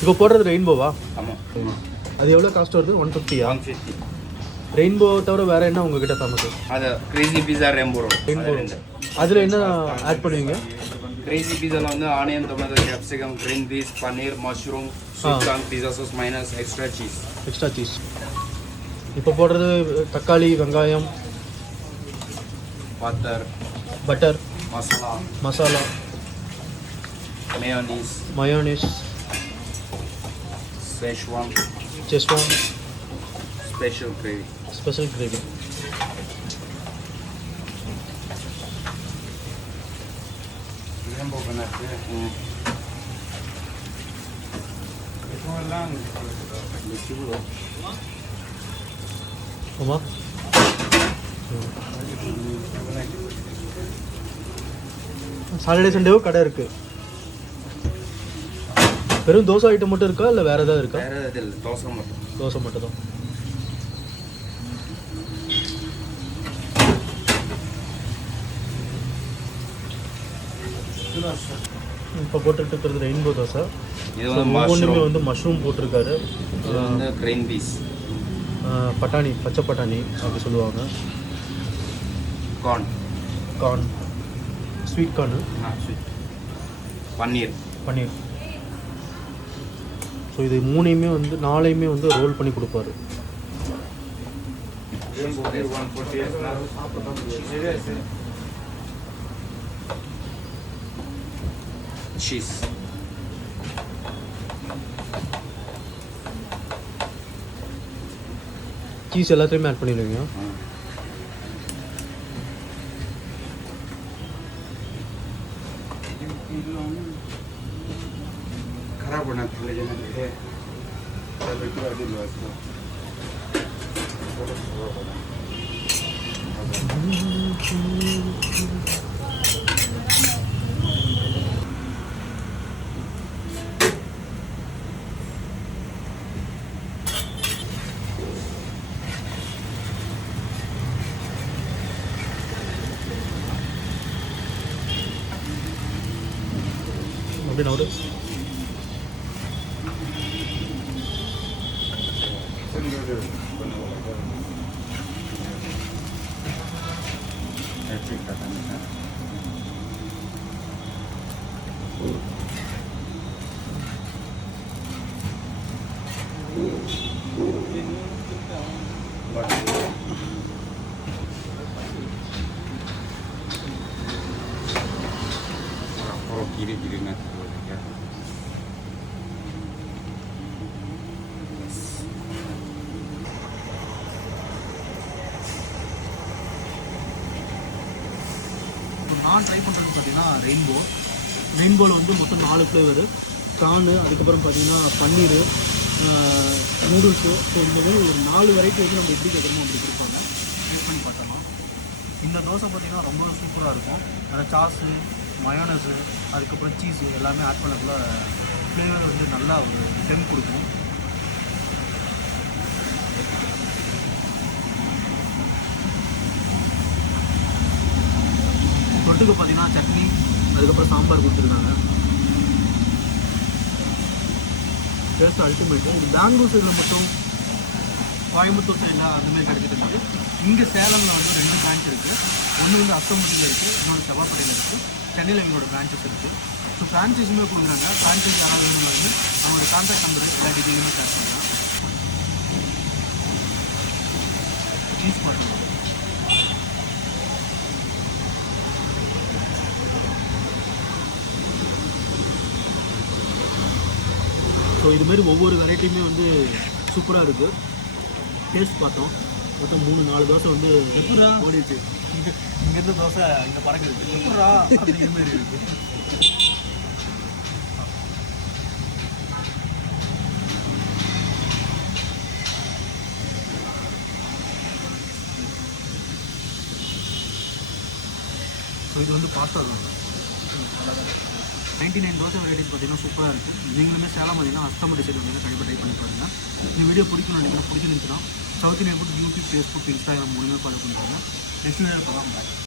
இப்போ போடுறது ரெயின்போவா? ஆமாம். அது எவ்வளோ காஸ்ட் வருது? 150. 150. ரெயின்போ தவிர வேறு என்ன உங்ககிட்ட ஃபேமஸ்? அது கிரேசி பீஸா ரெயின்போ. அதில் என்ன ஆட் பண்ணுவீங்க? கிரேசி பீஸாவில் வந்து onion, tomato, capsicum, green peas, paneer, mushroom, sweet corn, pizza sauce minus extra cheese. இப்போ போடுறது தக்காளி, வெங்காயம், butter, masala, mayonnaise, schezwan, special gravy. ஆமாம். சாட்டர்டே சண்டேவும் கடை இருக்குது. வெறும் தோசை ஐட்டம் மட்டும் இருக்கா இல்லை வேறு ஏதாவது இருக்கா? தோசை மட்டும் தான். இப்போ போட்டுட்டு இருக்கிறது ரெயின்போ தோசை. ஒவ்வொன்றுமே வந்து மஷ்ரூம் போட்டிருக்காரு. கிரீன் பீஸ், பட்டாணி, பச்சை பட்டாணி அப்படி சொல்லுவாங்க. கார்ன், ஸ்வீட் கார்னு, பன்னீர். ஸோ இது மூணையுமே வந்து 4 வந்து ரோல் பண்ணி கொடுப்பாரு. சீஸ், எல்லாத்தையுமே ஆட் பண்ணிடுவீங்க. खराब होना था लेकिन है அப்படின்னா ஒரு kiri na நான் ட்ரை பண்ணுறது பார்த்தீங்கன்னா ரெயின்போவில் வந்து மொத்தம் 4 ஃப்ளேவரு. கார்னு, அதுக்கப்புறம் பார்த்தீங்கன்னா பன்னீர், நூடுல்ஸு. ஸோ இந்த மாதிரி ஒரு 4 வெரைட்டி வந்து நம்ம எப்படி கேட்குறோமோ அப்படி கொடுப்பாங்க. யூஸ் பண்ணி பார்த்தோம். இந்த தோசை பார்த்திங்கன்னா ரொம்ப சூப்பராக இருக்கும். அதில் சாஸு, மயோனஸு, அதுக்கப்புறம் சீஸு எல்லாமே ஆட் பண்ணக்குள்ள ஃப்ளேவர் வந்து நல்லா ஒரு டெம் கொடுக்கும். தொட்டுக்கு பார்த்தீங்கன்னா சட்னி, அதுக்கப்புறம் சாம்பார் கொடுத்துருக்காங்க. Taste ultimate. இது பெங்களூர் சைடில் மட்டும், கோயம்புத்தூர் சைடில் அந்தமாதிரி கிடைக்கிட்டு இருக்குது. இங்கே சேலமில் வந்து 2 பிரான்ச் இருக்குது. ஒன்று வந்து அத்தம்பட்டியில் இருக்குது, இன்னொன்று செவ்வாப்படையில் இருக்குது. சென்னையில் எங்களோட பிரான்ச்சஸ் இருக்குது. ஸோ ஃப்ரான்ச்சைஸுமே கொடுக்குறாங்க. ஃப்ரான்ச்சைஸ் யாராவது வேணும் வந்து அவங்களோட கான்டாக்ட் நம்பர் எல்லா டீட்டெயிலுமே ஷேர் பண்ணலாம். சீஸ் பண்ணலாம். ஸோ இதுமாரி ஒவ்வொரு வெரைட்டியுமே வந்து சூப்பராக இருக்குது. டேஸ்ட் பார்த்தோம். மொத்தம் 3-4 தோசை வந்து ஓடிச்சு. இங்கேருந்து தோசை இங்கே பறக்குது. சூப்பரா அப்படிங்கிற மாதிரி இருக்குது. ஸோ இது வந்து பாஸ்தா தான். 99 தோசை வெரைட்டிஸ் பார்த்தீங்கன்னா சூப்பராக இருக்குது. நீங்களுமே சேலம் பார்த்தீங்கன்னா அஸ்தம டிசைட் வந்து கண்டிப்பாக ட்ரை பண்ணி பாருங்கள். இந்த வீடியோ பிடிக்கணும் நினைக்கிறேன். பிடிச்சிருந்துச்சுன்னா south India food YouTube, Facebook, Instagram மூலமே ஃபாலோ பண்ணுறாங்க. நெக்ஸ்ட் வீடியோ பார்க்கலாம்.